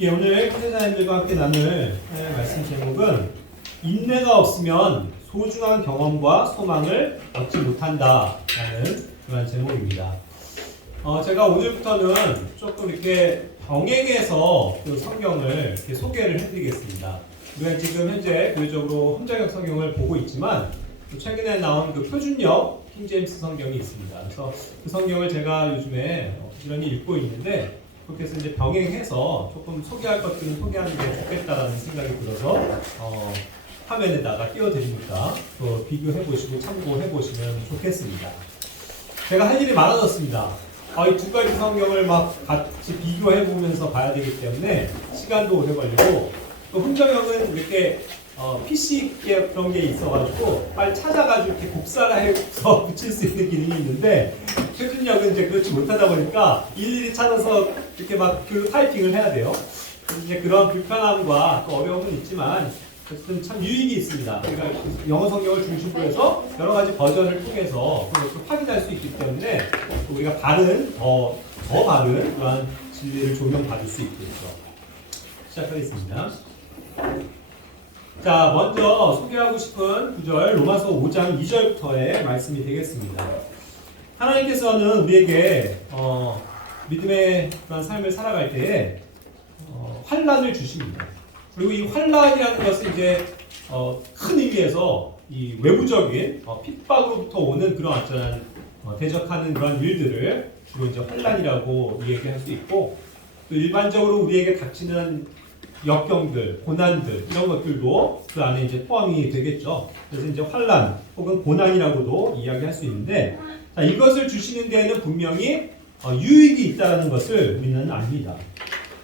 예, 오늘 선생님들과 함께 나눌 말씀 제목은 인내가 없으면 소중한 경험과 소망을 얻지 못한다라는 그런 제목입니다. 제가 오늘부터는 조금 이렇게 병행해서 그 성경을 이렇게 소개를 해드리겠습니다. 우리가 지금 현재 교회적으로 혼자역 성경을 보고 있지만 최근에 나온 그 표준역 킹제임스 성경이 있습니다. 그래서 그 성경을 제가 요즘에 부지런히 읽고 있는데 그렇게 해서 이제 병행해서 조금 소개할 것들은 소개하는 게 좋겠다라는 생각이 들어서 화면에다가 띄워드리니까 또 비교해보시고 참고해보시면 좋겠습니다. 제가 할 일이 많아졌습니다. 이 두 가지 성경을 막 같이 비교해보면서 봐야 되기 때문에 시간도 오래 걸리고 또 혼정형은 이렇게 PC 그런 게 있어가지고 빨리 찾아가지고 이렇게 복사해서 붙일 수 있는 기능이 있는데 표준역은 이제 그렇지 못하다 보니까 일일이 찾아서 이렇게 막 그 타이핑을 해야 돼요. 이제 그런 불편함과 또 어려움은 있지만 어쨌든 참 유익이 있습니다. 그러니까 영어 성경을 중심으로 해서 여러 가지 버전을 통해서 그것을 확인할 수 있기 때문에 우리가 더 바른 그런 진리를 조명받을 수 있겠죠. 시작하겠습니다. 자, 먼저 소개하고 싶은 구절 로마서 5장 2절부터의 말씀이 되겠습니다. 하나님께서는 우리에게 믿음의 그런 삶을 살아갈 때에 환난을 주십니다. 그리고 이 환난이라는 것은 이제 큰 의미에서 이 외부적인 핍박으로부터 오는 그런 어떤 대적하는 그런 일들을 주로 이제 환난이라고 얘기할 수 있고 또 일반적으로 우리에게 닥치는 역경들, 고난들 이런 것들도 그 안에 이제 포함이 되겠죠. 그래서 이제 환난 혹은 고난이라고도 이야기할 수 있는데 자, 이것을 주시는 데에는 분명히 유익이 있다는 것을 우리는 압니다.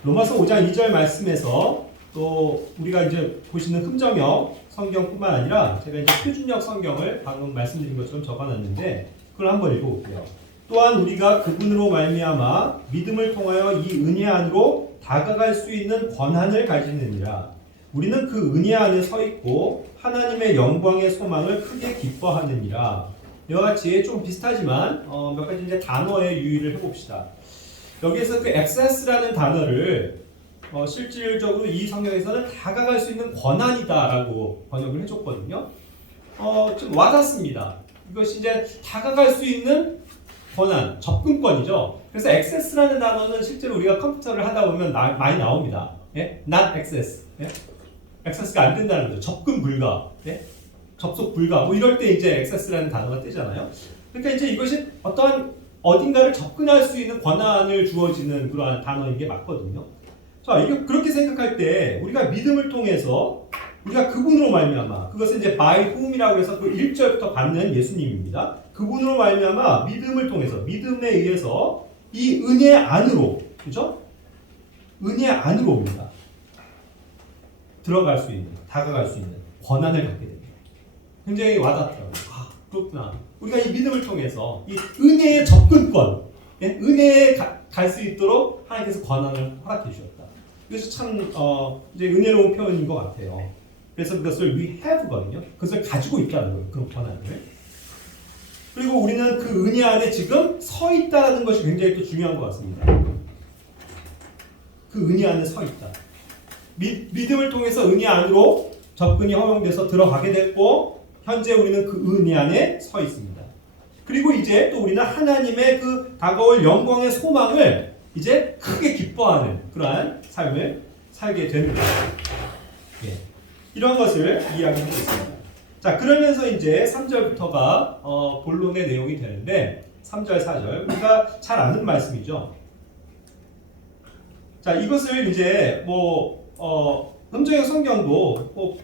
로마서 5장 2절 말씀에서 또 우리가 이제 보시는 흠정역 성경뿐만 아니라 제가 이제 표준역 성경을 방금 말씀드린 것처럼 적어놨는데 그걸 한번 읽어볼게요. 또한 우리가 그분으로 말미암아 믿음을 통하여 이 은혜 안으로 다가갈 수 있는 권한을 가지느니라. 우리는 그 은혜 안에 서 있고 하나님의 영광의 소망을 크게 기뻐하느니라. 이와 같이 좀 비슷하지만 몇 가지 이제 단어의 유의를 해봅시다. 여기에서 그 access라는 단어를 실질적으로 이 성경에서는 다가갈 수 있는 권한이다라고 번역을 해줬거든요. 좀 와닿습니다. 이것이 이제 다가갈 수 있는 권한, 접근권이죠. 그래서 access라는 단어는 실제로 우리가 컴퓨터를 하다 보면 많이 나옵니다. 예? not access. 예? access가 안 된다는 거죠. 접근 불가. 예? 접속 불가. 뭐 이럴 때 이제 access라는 단어가 뜨잖아요. 그러니까 이제 이것이 어떠한 어딘가를 접근할 수 있는 권한을 주어지는 그러한 단어인 게 맞거든요. 자, 이게 그렇게 생각할 때 우리가 믿음을 통해서 우리가 그분으로 말미암아 그것은 이제 by whom이라고 해서 그 1절부터 받는 예수님입니다. 그분으로 말미암아 믿음을 통해서 믿음에 의해서 이 은혜 안으로 그죠? 은혜 안으로 옵니다. 들어갈 수 있는 다가갈 수 있는 권한을 갖게 됩니다. 굉장히 와닿더라고요. 그렇구나. 우리가 이 믿음을 통해서 이 은혜의 접근권, 예? 은혜에 갈 수 있도록 하나님께서 권한을 허락해 주셨다. 이것이 참 이제 은혜로운 표현인 것 같아요. 그래서 그것을 we have거든요. 그것을 가지고 있다는 거예요. 그런 권한을. 그리고 우리는 그 은혜 안에 지금 서 있다는 것이 굉장히 또 중요한 것 같습니다. 그 은혜 안에 서 있다. 믿음을 통해서 은혜 안으로 접근이 허용돼서 들어가게 됐고 현재 우리는 그 은혜 안에 서 있습니다. 그리고 이제 또 우리는 하나님의 그 다가올 영광의 소망을 이제 크게 기뻐하는 그러한 삶을 살게 되는 거예요. 예. 이런 것을 이야기하고 있습니다. 자, 그러면서 이제 3절부터가 본론의 내용이 되는데 3절, 4절 우리가 잘 아는 말씀이죠. 자, 이것을 이제 흠정역 성경도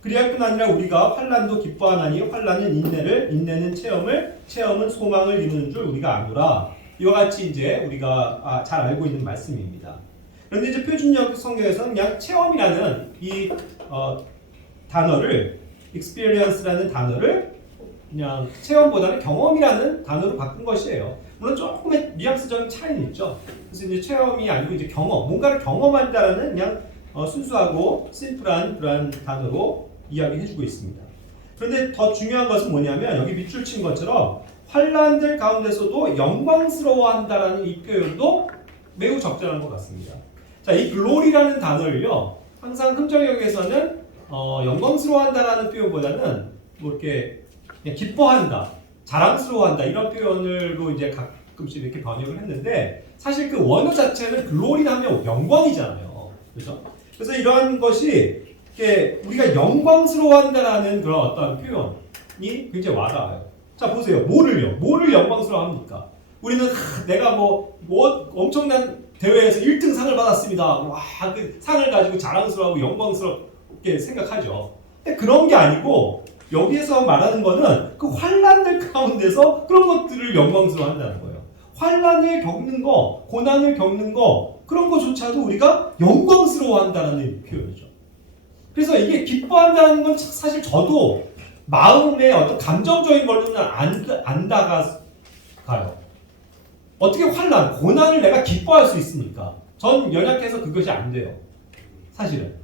그리할 뿐 아니라 우리가 환난도 기뻐하나니 환난은 인내를, 인내는 체험을, 체험은 소망을 이루는 줄 우리가 아노라. 이와 같이 이제 우리가 잘 알고 있는 말씀입니다. 그런데 이제 표준역 성경에서는 그냥 체험이라는 이 단어를 experience라는 단어를 그냥 체험보다는 경험이라는 단어로 바꾼 것이에요. 물론 조금의 뉘앙스적인 차이는 있죠. 그래서 이제 체험이 아니고 이제 경험, 뭔가를 경험한다라는 그냥 순수하고 심플한 그런 단어로 이야기해주고 있습니다. 그런데 더 중요한 것은 뭐냐면 여기 밑줄 친 것처럼 환난들 가운데서도 영광스러워한다라는 이 표현도 매우 적절한 것 같습니다. 자, 이 glory라는 단어를요, 항상 금정역에서는 영광스러워한다라는 표현보다는 뭐 이렇게 그냥 기뻐한다, 자랑스러워한다 이런 표현으로 이제 가끔씩 이렇게 번역을 했는데 사실 그 원어 자체는 glory는 하면 영광이잖아요, 그렇죠? 그래서 이러한 것이 이렇게 우리가 영광스러워한다라는 그런 어떤 표현이 굉장히 와닿아요. 자, 보세요, 뭐를 영광스러워합니까? 우리는 내가 뭐 엄청난 대회에서 1등 상을 받았습니다. 와, 그 상을 가지고 자랑스러워하고 영광스럽게 생각하죠. 근데 그런 게 아니고 여기에서 말하는 거는 그 환난들 가운데서 그런 것들을 영광스러워한다는 거예요. 환난을 겪는 거, 고난을 겪는 거 그런 거조차도 우리가 영광스러워한다는 표현이죠. 그래서 이게 기뻐한다는 건 사실 저도 마음의 어떤 감정적인 걸로는 안 다가가요. 어떻게 환난, 고난을 내가 기뻐할 수 있습니까? 전 연약해서 그것이 안 돼요. 사실은.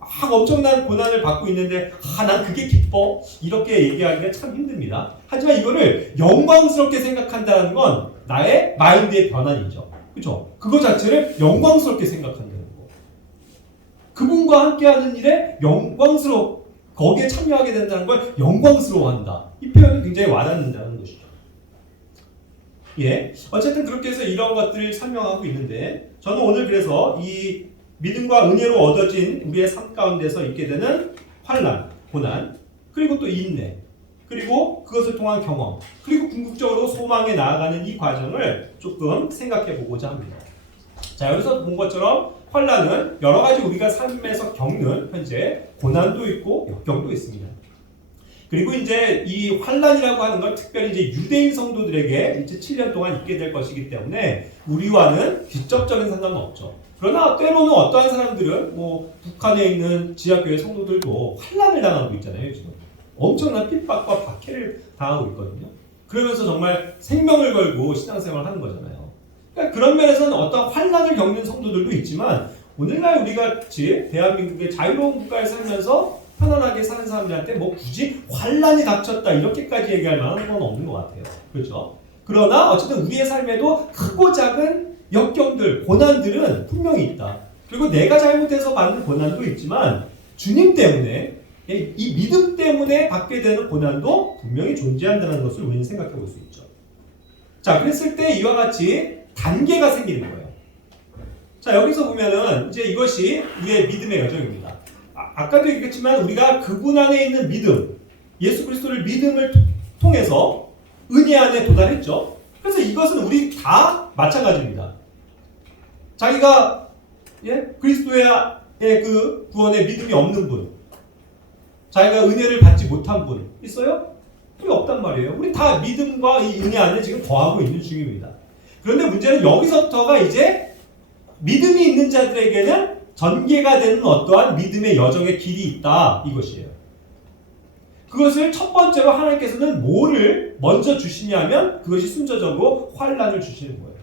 엄청난 고난을 받고 있는데 난 그게 기뻐? 이렇게 얘기하기가 참 힘듭니다. 하지만 이거를 영광스럽게 생각한다는 건 나의 마인드의 변환이죠. 그렇죠? 그거 자체를 영광스럽게 생각한다는 거. 그분과 함께하는 일에 거기에 참여하게 된다는 걸 영광스러워한다. 이 표현은 굉장히 와닿는다는 것이죠. 예, 어쨌든 그렇게 해서 이런 것들을 설명하고 있는데 저는 오늘 그래서 이 믿음과 은혜로 얻어진 우리의 삶 가운데서 있게 되는 환난, 고난, 그리고 또 인내, 그리고 그것을 통한 경험, 그리고 궁극적으로 소망에 나아가는 이 과정을 조금 생각해 보고자 합니다. 자, 여기서 본 것처럼 환난은 여러 가지 우리가 삶에서 겪는 현재 고난도 있고 역경도 있습니다. 그리고 이제 이 환난이라고 하는 건 특별히 이제 유대인 성도들에게 이제 7년 동안 있게 될 것이기 때문에 우리와는 직접적인 상관은 없죠. 그러나 때로는 어떠한 사람들은 뭐 북한에 있는 지하교회 성도들도 환난을 당하고 있잖아요. 지금 엄청난 핍박과 박해를 당하고 있거든요. 그러면서 정말 생명을 걸고 신앙생활을 하는 거잖아요. 그러니까 그런 면에서는 어떤 환난을 겪는 성도들도 있지만 오늘날 우리가 같이 대한민국의 자유로운 국가에 살면서 편안하게 사는 사람들한테 뭐 굳이 환난이 닥쳤다 이렇게까지 얘기할 만한 건 없는 것 같아요. 그렇죠? 그러나 어쨌든 우리의 삶에도 크고 작은 역경들, 고난들은 분명히 있다. 그리고 내가 잘못해서 받는 고난도 있지만 주님 때문에 이 믿음 때문에 받게 되는 고난도 분명히 존재한다는 것을 우리는 생각해 볼 수 있죠. 자, 그랬을 때 이와 같이 단계가 생기는 거예요. 자, 여기서 보면은 이제 이것이 우리의 믿음의 여정입니다. 아까도 얘기했지만 우리가 그분 안에 있는 믿음, 예수 그리스도를 믿음을 통해서 은혜 안에 도달했죠. 그래서 이것은 우리 다 마찬가지입니다. 자기가 그리스도의 그 구원에 믿음이 없는 분, 자기가 은혜를 받지 못한 분 있어요? 우리 없단 말이에요. 우리 다 믿음과 이 은혜 안에 지금 거하고 있는 중입니다. 그런데 문제는 여기서부터가 이제 믿음이 있는 자들에게는 전개가 되는 어떠한 믿음의 여정의 길이 있다 이것이에요. 그것을 첫 번째로 하나님께서는 뭐를 먼저 주시냐면 그것이 순서적으로 환난을 주시는 거예요.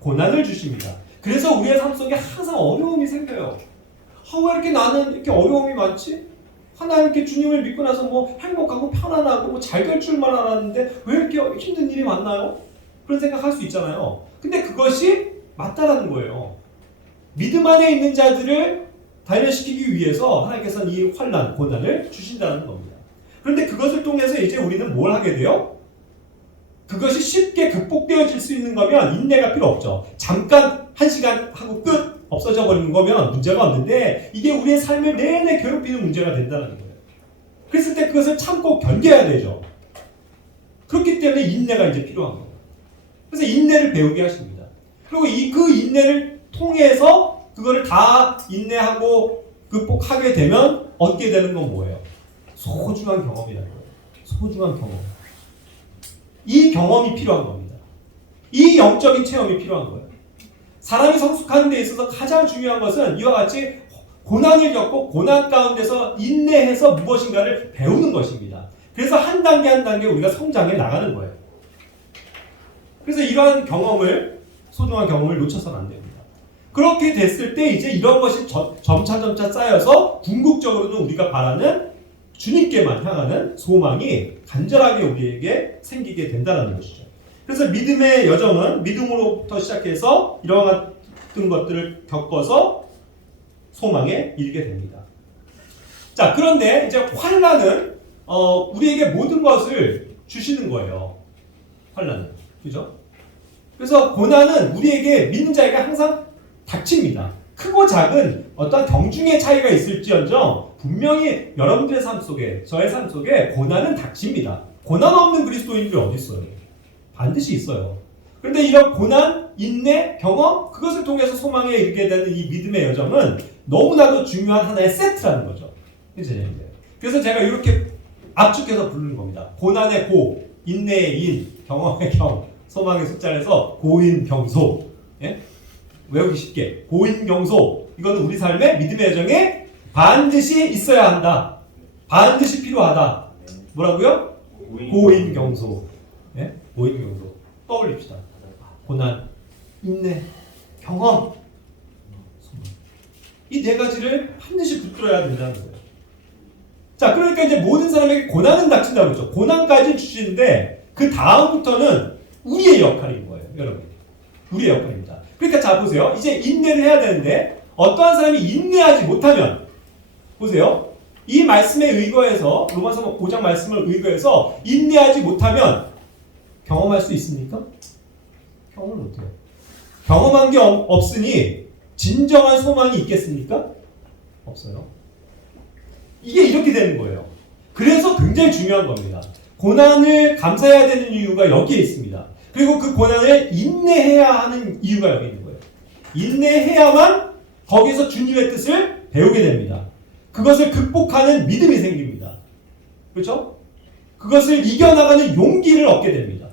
고난을 주십니다. 그래서 우리의 삶 속에 항상 어려움이 생겨요. 왜 이렇게 나는 이렇게 어려움이 많지? 하나님께 주님을 믿고 나서 뭐 행복하고 편안하고 뭐 잘 될 줄만 알았는데 왜 이렇게 힘든 일이 많나요? 그런 생각할 수 있잖아요. 근데 그것이 맞다라는 거예요. 믿음 안에 있는 자들을 단련시키기 위해서 하나님께서는 이 환난, 고난을 주신다는 겁니다. 그런데 그것을 통해서 이제 우리는 뭘 하게 돼요? 그것이 쉽게 극복되어질 수 있는 거면 인내가 필요 없죠. 잠깐 1시간 하고 끝 없어져 버리는 거면 문제가 없는데 이게 우리의 삶을 내내 괴롭히는 문제가 된다는 거예요. 그랬을 때 그것을 참고 견뎌야 되죠. 그렇기 때문에 인내가 이제 필요한 거예요. 그래서 인내를 배우게 하십니다. 그리고 그 인내를 통해서 그거를 다 인내하고 극복하게 되면 얻게 되는 건 뭐예요? 소중한 경험이라는 거예요. 소중한 경험. 이 경험이 필요한 겁니다. 이 영적인 체험이 필요한 거예요. 사람이 성숙하는 데 있어서 가장 중요한 것은 이와 같이 고난을 겪고 고난 가운데서 인내해서 무엇인가를 배우는 것입니다. 그래서 한 단계 한 단계 우리가 성장해 나가는 거예요. 그래서 이러한 경험을, 소중한 경험을 놓쳐서는 안 됩니다. 그렇게 됐을 때 이제 이런 것이 점차 쌓여서 궁극적으로는 우리가 바라는 주님께만 향하는 소망이 간절하게 우리에게 생기게 된다는 것이죠. 그래서 믿음의 여정은 믿음으로부터 시작해서 이러한 것들을 겪어서 소망에 이르게 됩니다. 자, 그런데 이제 환난은 우리에게 모든 것을 주시는 거예요. 환난은. 그죠? 그래서 고난은 우리에게 믿는 자에게 항상 닥칩니다. 크고 작은 어떤 경중의 차이가 있을지언정 분명히 여러분들의 삶 속에, 저의 삶 속에 고난은 닥칩니다. 고난 없는 그리스도인들이 어디 있어요? 반드시 있어요. 그런데 이런 고난, 인내, 경험, 그것을 통해서 소망에 이르게 되는 이 믿음의 여정은 너무나도 중요한 하나의 세트라는 거죠. 그래서 제가 이렇게 압축해서 부르는 겁니다. 고난의 고, 인내의 인, 경험의 경, 소망의 숫자에서 고인경소. 예? 외우기 쉽게. 고인경소. 이거는 우리 삶의 믿음의 여정에 반드시 있어야 한다. 반드시 필요하다. 뭐라고요? 고인경소. 예? 고인경소. 떠올립시다. 고난, 인내, 경험, 소망. 이 네 가지를 반드시 붙들어야 된다는 거예요. 자, 그러니까 이제 모든 사람에게 고난은 닥친다고 그랬죠. 고난까지 주시는데 그 다음부터는 우리의 역할인 거예요, 여러분. 우리의 역할입니다. 그러니까 자, 보세요. 이제 인내를 해야 되는데 어떠한 사람이 인내하지 못하면 보세요. 이 말씀에 의거해서 로마서 5장 말씀을 의거해서 인내하지 못하면 경험할 수 있습니까? 경험을 못해요. 경험한 게 없으니 진정한 소망이 있겠습니까? 없어요. 이게 이렇게 되는 거예요. 그래서 굉장히 중요한 겁니다. 고난을 감사해야 되는 이유가 여기에 있습니다. 그리고 그 고난을 인내해야 하는 이유가 여기 있는 거예요. 인내해야만 거기서 주님의 뜻을 배우게 됩니다. 그것을 극복하는 믿음이 생깁니다. 그렇죠? 그것을 이겨나가는 용기를 얻게 됩니다.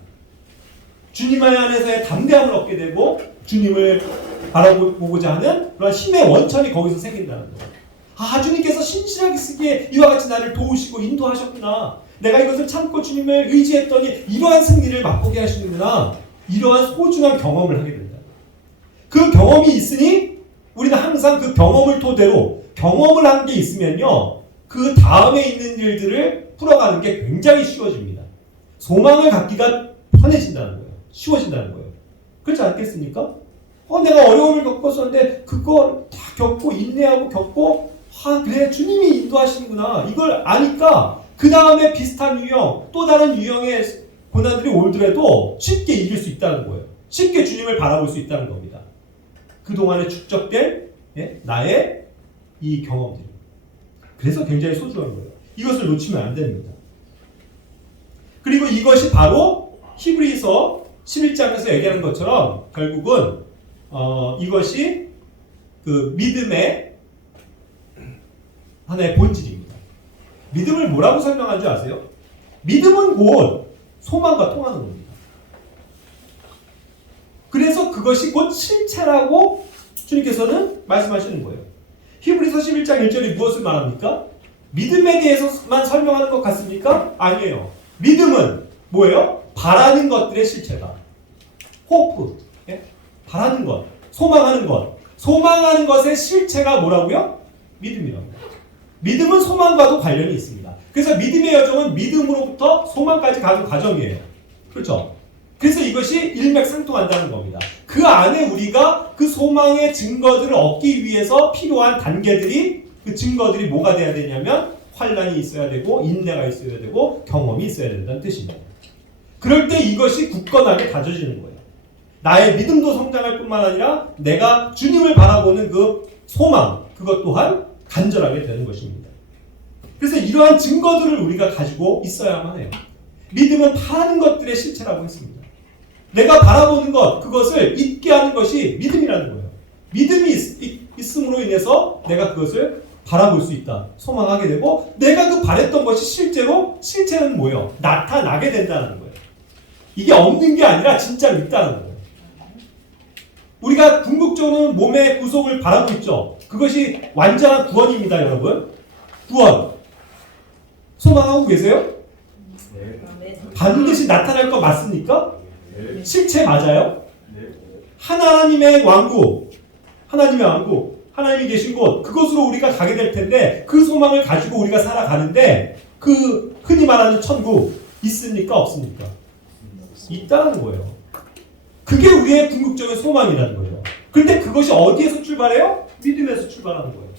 주님 안에서의 담대함을 얻게 되고 주님을 바라보고자 하는 그런 힘의 원천이 거기서 생긴다는 거예요. 아, 주님께서 신실하게 쓰기에 이와 같이 나를 도우시고 인도하셨구나. 내가 이것을 참고 주님을 의지했더니 이러한 승리를 맛보게 하시는구나. 이러한 소중한 경험을 하게 된다. 그 경험이 있으니 우리는 항상 그 경험을 토대로 경험을 한 게 있으면요. 그 다음에 있는 일들을 풀어가는 게 굉장히 쉬워집니다. 소망을 갖기가 편해진다는 거예요. 쉬워진다는 거예요. 그렇지 않겠습니까? 내가 어려움을 겪었었는데 그거 다 겪고 인내하고 겪고 그래 주님이 인도하시는구나. 이걸 아니까 그 다음에 비슷한 유형 또 다른 유형의 고난들이 오더라도 쉽게 이길 수 있다는 거예요. 쉽게 주님을 바라볼 수 있다는 겁니다. 그동안에 축적된 나의 이 경험들. 그래서 굉장히 소중한 거예요. 이것을 놓치면 안 됩니다. 그리고 이것이 바로 히브리서 11장에서 얘기하는 것처럼 결국은 이것이 그 믿음의 하나의 본질입니다. 믿음을 뭐라고 설명한 줄 아세요? 믿음은 곧 소망과 통하는 겁니다. 그래서 그것이 곧 실체라고 주님께서는 말씀하시는 거예요. 히브리서 11장 1절이 무엇을 말합니까? 믿음에 대해서만 설명하는 것 같습니까? 아니에요. 믿음은 뭐예요? 바라는 것들의 실체다. 호프, 바라는 것, 소망하는 것. 소망하는 것의 실체가 뭐라고요? 믿음이랍니다. 믿음은 소망과도 관련이 있습니다. 그래서 믿음의 여정은 믿음으로부터 소망까지 가는 과정이에요. 그렇죠? 그래서 이것이 일맥상통한다는 겁니다. 그 안에 우리가 그 소망의 증거들을 얻기 위해서 필요한 단계들이 그 증거들이 뭐가 돼야 되냐면 환난이 있어야 되고 인내가 있어야 되고 경험이 있어야 된다는 뜻입니다. 그럴 때 이것이 굳건하게 다져지는 거예요. 나의 믿음도 성장할 뿐만 아니라 내가 주님을 바라보는 그 소망 그것 또한 간절하게 되는 것입니다. 그래서 이러한 증거들을 우리가 가지고 있어야만 해요. 믿음은 바라는 것들의 실체라고 했습니다. 내가 바라보는 것, 그것을 잊게 하는 것이 믿음이라는 거예요. 믿음이 있음으로 인해서 내가 그것을 바라볼 수 있다. 소망하게 되고 내가 그 바랬던 것이 실체는 뭐예요? 나타나게 된다는 거예요. 이게 없는 게 아니라 진짜로 있다는 거예요. 우리가 궁극적으로 몸의 구속을 바라고 있죠. 그것이 완전한 구원입니다, 여러분. 구원. 소망하고 계세요? 네. 반드시 나타날 거 맞습니까? 네. 실체 맞아요? 네. 하나님의 왕국, 하나님이 계신 곳, 그곳으로 우리가 가게 될 텐데 그 소망을 가지고 우리가 살아가는데 그 흔히 말하는 천국 있습니까? 없습니까? 있다는 거예요. 그게 우리의 궁극적인 소망이라는 거죠. 그런데 그것이 어디에서 출발해요? 믿음에서 출발하는 거예요.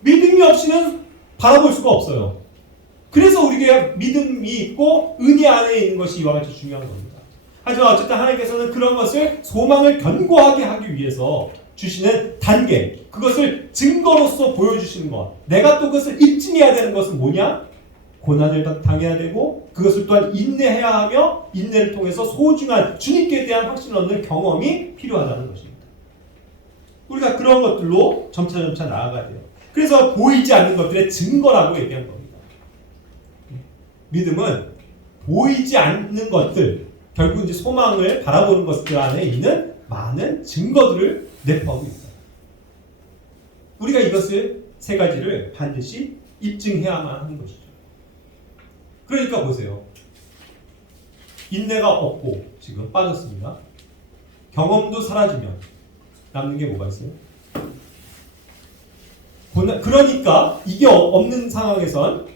믿음이 없이는 바라볼 수가 없어요. 그래서 우리가 믿음이 있고 은혜 안에 있는 것이 이와 같이 중요한 겁니다. 하지만 어쨌든 하나님께서는 그런 것을 소망을 견고하게 하기 위해서 주시는 단계, 그것을 증거로서 보여주시는 것. 내가 또 그것을 입증해야 되는 것은 뭐냐? 고난을 당해야 되고 그것을 또한 인내해야 하며 인내를 통해서 소중한 주님께 대한 확신을 얻는 경험이 필요하다는 것입니다. 우리가 그런 것들로 점차 나아가야 돼요. 그래서 보이지 않는 것들의 증거라고 얘기한 겁니다. 믿음은 보이지 않는 것들, 결국 이제 소망을 바라보는 것들 안에 있는 많은 증거들을 내포하고 있다. 우리가 이것을 세 가지를 반드시 입증해야만 하는 것이죠. 그러니까 보세요. 인내가 없고 지금 빠졌습니다. 경험도 사라지면 남는 게 뭐가 있어요? 그러니까 이게 없는 상황에선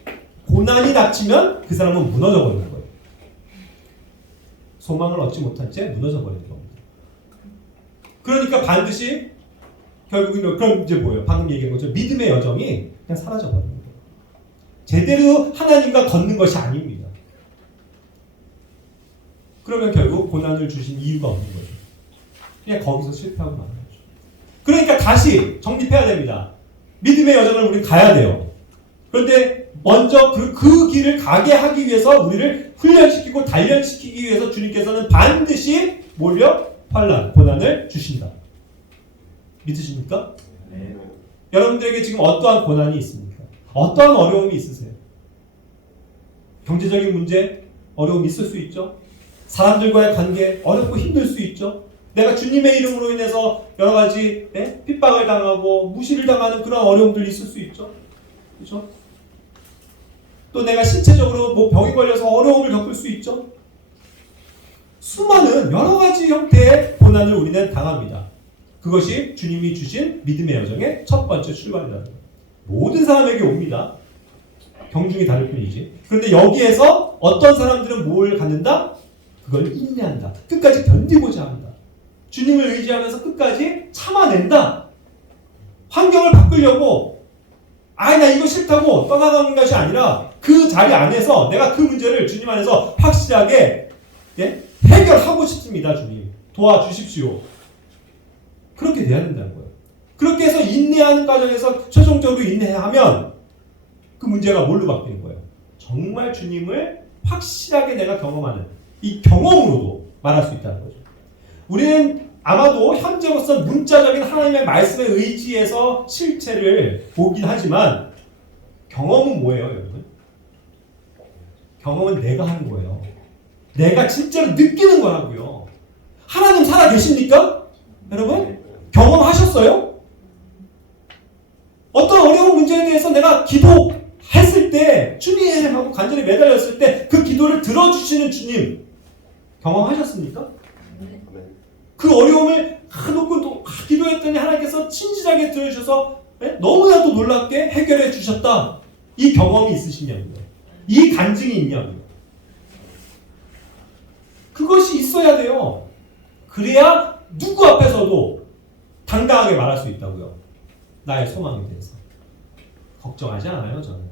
고난이 닥치면 그 사람은 무너져 버리는 거예요. 소망을 얻지 못한 채 무너져 버리는 겁니다. 그러니까 반드시 결국은 그럼 이제 뭐예요? 방금 얘기한 것처럼 믿음의 여정이 그냥 사라져 버리는 거예요. 제대로 하나님과 걷는 것이 아닙니다. 그러면 결국 고난을 주신 이유가 없는 거죠. 그냥 거기서 실패하고 마는 거죠. 그러니까 다시 정립해야 됩니다. 믿음의 여정을 우리 가야 돼요. 그런데 먼저 그 길을 가게 하기 위해서 우리를 훈련시키고 단련시키기 위해서 주님께서는 반드시 환난, 고난을 주신다. 믿으십니까? 네. 여러분들에게 지금 어떠한 고난이 있습니까? 어떠한 어려움이 있으세요? 경제적인 문제, 어려움이 있을 수 있죠. 사람들과의 관계, 어렵고 힘들 수 있죠. 내가 주님의 이름으로 인해서 여러 가지 핍박을 당하고 무시를 당하는 그런 어려움들이 있을 수 있죠. 그렇죠? 또 내가 신체적으로 뭐 병이 걸려서 어려움을 겪을 수 있죠. 수많은 여러 가지 형태의 고난을 우리는 당합니다. 그것이 주님이 주신 믿음의 여정의 첫 번째 출발이라는 거예요. 모든 사람에게 옵니다. 경중이 다를 뿐이지. 그런데 여기에서 어떤 사람들은 뭘 갖는다? 그걸 인내한다. 끝까지 견디고자 한다. 주님을 의지하면서 끝까지 참아낸다. 환경을 바꾸려고 나 이거 싫다고 떠나가는 것이 아니라 그 자리 안에서 내가 그 문제를 주님 안에서 확실하게 해결하고 싶습니다. 주님 도와주십시오. 그렇게 돼야 된다는 거예요. 그렇게 해서 인내하는 과정에서 최종적으로 인내하면 그 문제가 뭘로 바뀌는 거예요? 정말 주님을 확실하게 내가 경험하는 이 경험으로도 말할 수 있다는 거죠. 우리는 아마도 현재로서 문자적인 하나님의 말씀에 의지해서 실체를 보긴 하지만 경험은 뭐예요, 여러분? 경험은 내가 하는 거예요. 내가 진짜로 느끼는 거라고요. 하나님 살아 계십니까? 여러분? 경험하셨어요? 어떤 어려운 문제에 대해서 내가 기도했을 때 주님 하고 간절히 매달렸을 때 그 기도를 들어주시는 주님 경험하셨습니까? 그 어려움을 놓고 또 기도했더니 하나님께서 친절하게 들어주셔서 너무나도 놀랍게 해결해 주셨다. 이 경험이 있으시냐고요. 이 간증이 있냐고요. 그것이 있어야 돼요. 그래야 누구 앞에서도 당당하게 말할 수 있다고요. 나의 소망에 대해서. 걱정하지 않아요, 저는.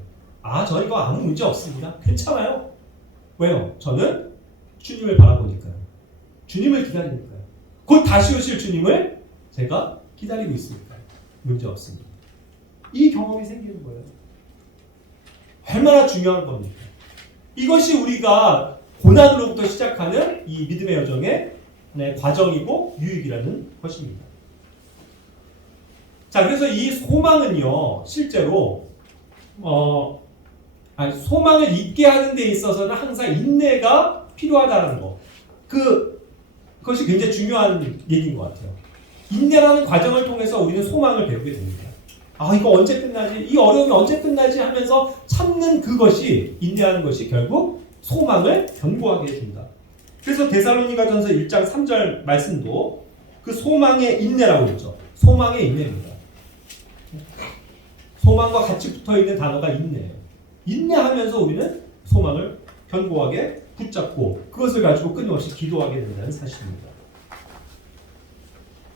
저 이거 아무 문제 없습니다. 괜찮아요. 왜요? 저는 주님을 바라보니까요. 주님을 기다리니까요. 곧 다시 오실 주님을 제가 기다리고 있으니까요. 문제 없습니다. 이 경험이 생기는 거예요. 얼마나 중요한 겁니까? 이것이 우리가 고난으로부터 시작하는 이 믿음의 여정의 과정이고 유익이라는 것입니다. 자, 그래서 이 소망은요, 실제로 소망을 잊게 하는 데 있어서는 항상 인내가 필요하다는 거. 그것이 굉장히 중요한 얘기인 것 같아요. 인내라는 과정을 통해서 우리는 소망을 배우게 됩니다. 이거 언제 끝나지? 이 어려움이 언제 끝나지? 하면서 참는 그것이, 인내하는 것이 결국 소망을 견고하게 해준다. 그래서 데살로니가전서 1장 3절 말씀도 그 소망의 인내라고 했죠. 소망의 인내입니다. 소망과 같이 붙어있는 단어가 인내예요. 인내하면서 우리는 소망을 견고하게 붙잡고 그것을 가지고 끊임없이 기도하게 된다는 사실입니다.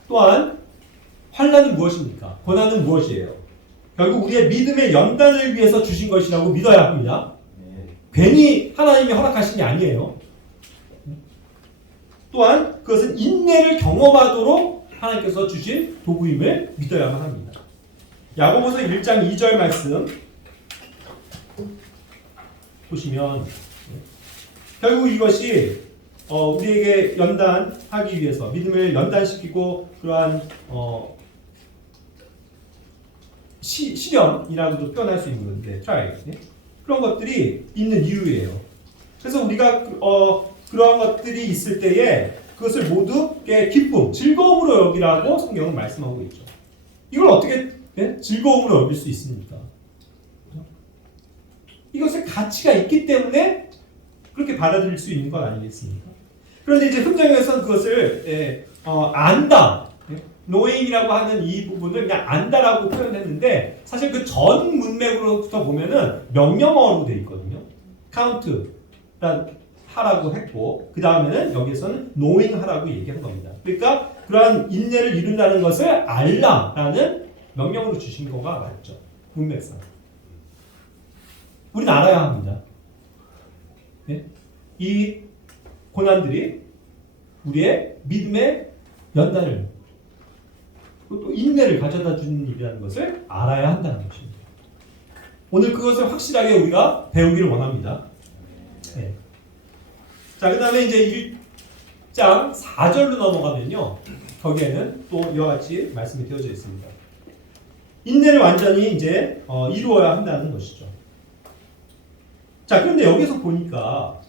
또한 환난은 무엇입니까? 고난은 무엇이에요? 결국 우리의 믿음의 연단을 위해서 주신 것이라고 믿어야 합니다. 괜히 하나님이 허락하신 게 아니에요. 또한 그것은 인내를 경험하도록 하나님께서 주신 도구임을 믿어야만 합니다. 야고보서 1장 2절 말씀 보시면 결국 이것이 우리에게 연단하기 위해서 믿음을 연단시키고 그러한 시련이라고도 표현할 수 있는 건데 트라이 그런 것들이 있는 이유예요. 그래서 우리가 그러한 것들이 있을 때에 그것을 모두 기쁨, 즐거움으로 여기라고 성경은 말씀하고 있죠. 이걸 어떻게 즐거움으로 여길 수 있습니까? 이것의 가치가 있기 때문에 그렇게 받아들일 수 있는 건 아니겠습니까? 그런데 이제 흥정에서는 그것을 안다, knowing이라고 하는 이 부분을 그냥 안다라고 표현했는데 사실 그 전 문맥으로부터 보면은 명령어로 되어 있거든요. count 하라고 했고 그 다음에는 여기에서는 knowing 하라고 얘기한 겁니다. 그러니까 그러한 인내를 이룬다는 것을 알라라는 명령으로 주신 거가 맞죠. 문맥상. 우리는 알아야 합니다. 네? 이 고난들이 우리의 믿음의 연단을 또 인내를 가져다 주는 일이라는 것을 알아야 한다는 것입니다. 오늘 그것을 확실하게 우리가 배우기를 원합니다. 네. 자, 그 다음에 이제 1장 4절로 넘어가면요. 거기에는 또 이와 같이 말씀이 되어져 있습니다. 인내를 완전히 이제 이루어야 한다는 것이죠. 자, 그런데 여기서 보니까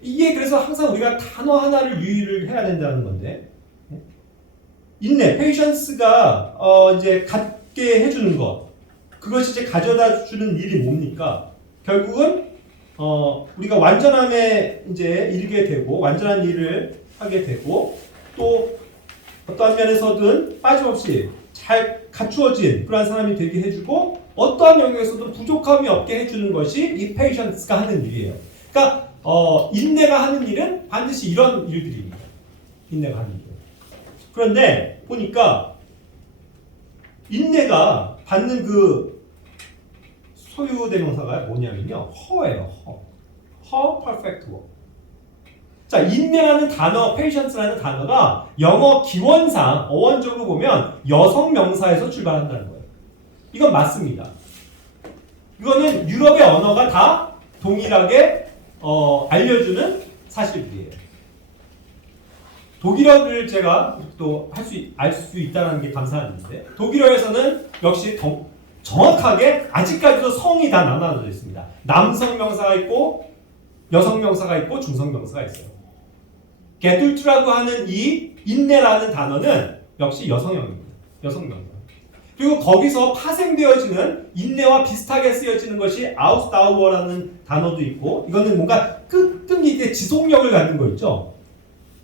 이게 그래서 항상 우리가 단어 하나를 유의를 해야 된다는 건데 인내, patience가 이제 갖게 해주는 것 그것이 이제 가져다 주는 일이 뭡니까? 결국은 우리가 완전함에 이제 이르게 되고 완전한 일을 하게 되고 또 어떠한 면에서든 빠짐없이 잘 갖추어진 그러한 사람이 되게 해주고 어떠한 영역에서도 부족함이 없게 해주는 것이 이 patience가 하는 일이에요. 그러니까 인내가 하는 일은 반드시 이런 일들입니다. 인내가 하는 일. 그런데 보니까 인내가 받는 그 소유대명사가 뭐냐면요. 허예요. 허 perfect work. 자, 인내라는 단어, patience라는 단어가 영어 기원상 어원적으로 보면 여성 명사에서 출발한다는 거예요. 이건 맞습니다. 이거는 유럽의 언어가 다 동일하게 알려주는 사실들이에요. 독일어를 제가 또 알 수 있다는 게 감사한 일인데 독일어에서는 역시 정확하게 아직까지도 성이 다 나눠져 있습니다. 남성 명사가 있고 여성 명사가 있고 중성 명사가 있어요. 게둘트라고 하는 이 인내라는 단어는 역시 여성형입니다. 여성 명사. 그리고 거기서 파생되어지는 인내와 비슷하게 쓰여지는 것이 아우스다우어라는 단어도 있고 이거는 뭔가 끈기게 지속력을 갖는 거 있죠.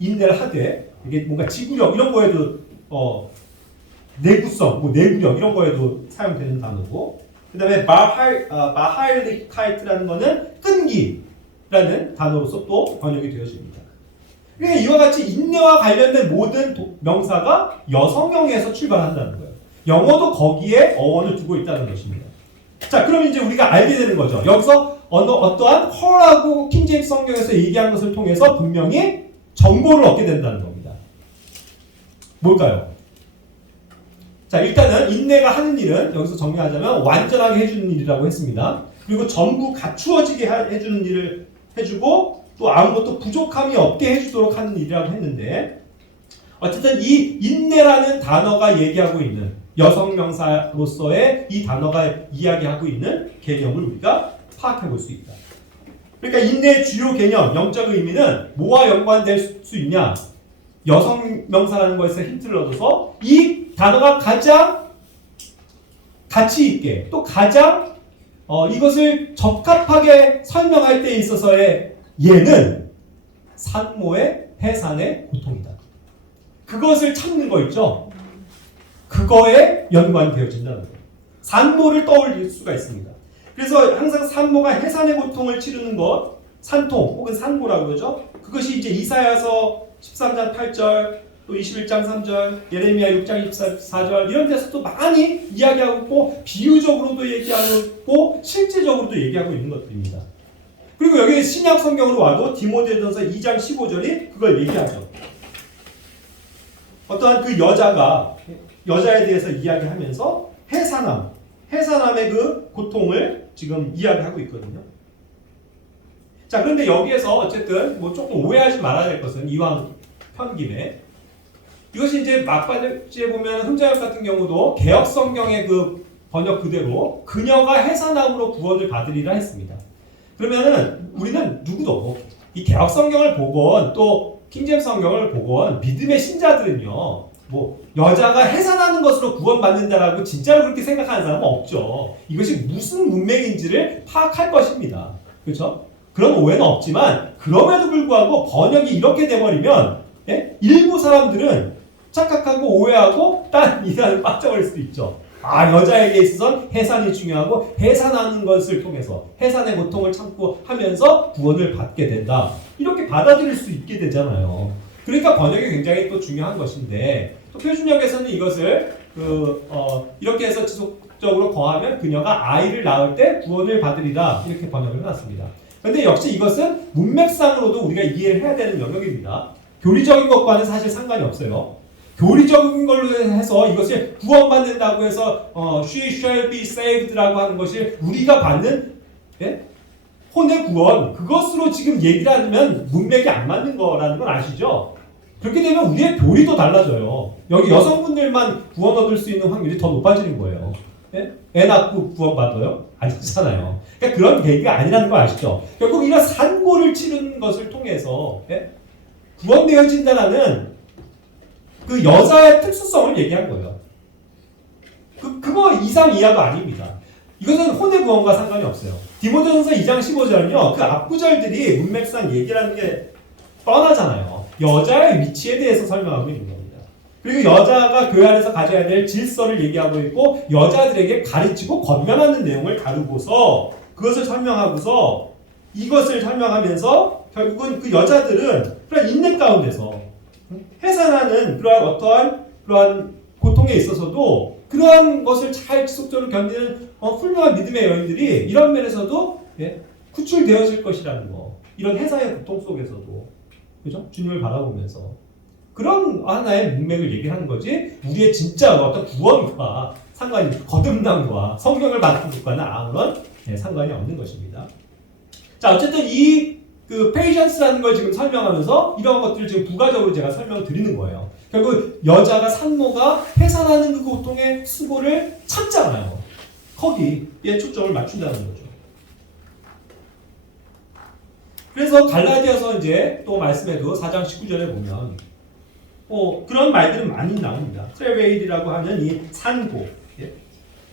인내를 하되 이게 뭔가 지구력 이런 거에도 내구성, 내구력 이런 거에도 사용되는 단어고 그 다음에 마하일리카이트라는 거는 끈기라는 단어로서 또 번역이 되어집니다. 그러니까 이와 같이 인내와 관련된 모든 명사가 여성형에서 출발한다는 거예요. 영어도 거기에 어원을 두고 있다는 것입니다. 자, 그럼 이제 우리가 알게 되는 거죠. 여기서 어떠한 헐하고 킹제임스 성경에서 얘기한 것을 통해서 분명히 정보를 얻게 된다는 겁니다. 뭘까요? 자, 일단은 인내가 하는 일은 여기서 정리하자면 완전하게 해주는 일이라고 했습니다. 그리고 전부 갖추어지게 해주는 일을 해주고 또 아무것도 부족함이 없게 해주도록 하는 일이라고 했는데 어쨌든 이 인내라는 단어가 얘기하고 있는 여성 명사로서의 이 단어가 이야기하고 있는 개념을 우리가 파악해 볼 수 있다. 그러니까 인내의 주요 개념, 영적 의미는 뭐와 연관될 수 있냐? 여성 명사라는 것에서 힌트를 얻어서 이 단어가 가장 가치 있게 또 가장 이것을 적합하게 설명할 때 있어서의 예는 산모의 해산의 고통이다. 그것을 찾는 거 있죠? 그거에 연관되어진다는 거예요. 산모를 떠올릴 수가 있습니다. 그래서 항상 산모가 해산의 고통을 치르는 것, 산통 혹은 산모라고 그러죠. 그것이 이제 이사야서 13장 8절, 또 21장 3절, 예레미야 6장 24절 이런 데서도 많이 이야기하고 있고 비유적으로도 얘기하고 있고 실제적으로도 얘기하고 있는 것들입니다. 그리고 여기 신약 성경으로 와도 디모데전서 2장 15절이 그걸 얘기하죠. 어떠한 그 여자에 대해서 이야기하면서 해산함의 그 고통을 지금 이야기하고 있거든요. 자, 그런데 여기에서 어쨌든 뭐 조금 오해하지 말아야 될 것은 이왕 편김에 이것이 이제 막바지에 보면 흥자역 같은 경우도 개역 성경의 그 번역 그대로 그녀가 해산함으로 구원을 받으리라 했습니다. 그러면은 우리는 누구도 이 개역 성경을 보건 또 킹제임스 성경을 보건 믿음의 신자들은요, 뭐 여자가 해산하는 것으로 구원받는다라고 진짜로 그렇게 생각하는 사람은 없죠. 이것이 무슨 문맥인지를 파악할 것입니다. 그렇죠? 그런 오해는 없지만 그럼에도 불구하고 번역이 이렇게 돼버리면 일부 사람들은 착각하고 오해하고 딴 이단을 빠져버릴 수도 있죠. 아, 여자에게 있어서는 해산이 중요하고 해산하는 것을 통해서 해산의 고통을 참고 하면서 구원을 받게 된다. 이렇게 받아들일 수 있게 되잖아요. 그러니까 번역이 굉장히 또 중요한 것인데 또 표준역에서는 이것을 이렇게 해서 지속적으로 거하면 그녀가 아이를 낳을 때 구원을 받으리라 이렇게 번역을 해놨습니다. 그런데 역시 이것은 문맥상으로도 우리가 이해를 해야 되는 영역입니다. 교리적인 것과는 사실 상관이 없어요. 교리적인 걸로 해서 이것을 구원받는다고 해서 she shall be saved라고 하는 것이 우리가 받는 혼의 구원 그것으로 지금 얘기를 하면 문맥이 안 맞는 거라는 건 아시죠? 그렇게 되면 우리의 교리도 달라져요. 여기 여성분들만 구원 얻을 수 있는 확률이 더 높아지는 거예요. 애 낳고 구원받아요? 아니잖아요. 그러니까 그런 계기가 아니라는 거 아시죠? 결국 이런 산고를 치르는 것을 통해서 구원되어진다는 그 여자의 특수성을 얘기한 거예요. 그거 이상 이하가 아닙니다. 이것은 혼의 구원과 상관이 없어요. 디모데전서 2장 15절은요. 그 앞구절들이 문맥상 얘기라는 게 뻔하잖아요. 여자의 위치에 대해서 설명하고 있는 겁니다. 그리고 여자가 교회 안에서 가져야 될 질서를 얘기하고 있고 여자들에게 가르치고 권면하는 내용을 다루고서 그것을 설명하고서 이것을 설명하면서 결국은 그 여자들은 그런 인내 가운데서 해산하는 그러한 고통에 있어서도 그러한 것을 잘 지속적으로 견디는 훌륭한 믿음의 여인들이 이런 면에서도 구출되어질 것이라는 거. 이런 해산의 고통 속에서도 그죠? 주님을 바라보면서 그런 하나의 문맥을 얘기하는 거지 우리의 진짜 어떤 구원과 상관이 거듭남과 성경을 받는 것과는 아무런 상관이 없는 것입니다. 자, 어쨌든 그 페이션스라는 걸 지금 설명하면서 이런 것들을 지금 부가적으로 제가 설명을 드리는 거예요. 결국 여자가 산모가 해산하는 그 고통의 수고를 참잖아요. 거기에 초점을 맞춘다는 거죠. 그래서 갈라디아서 이제 또 말씀에도 4장 19절에 보면 그런 말들은 많이 나옵니다. 트레베일이라고 하는 이 산고,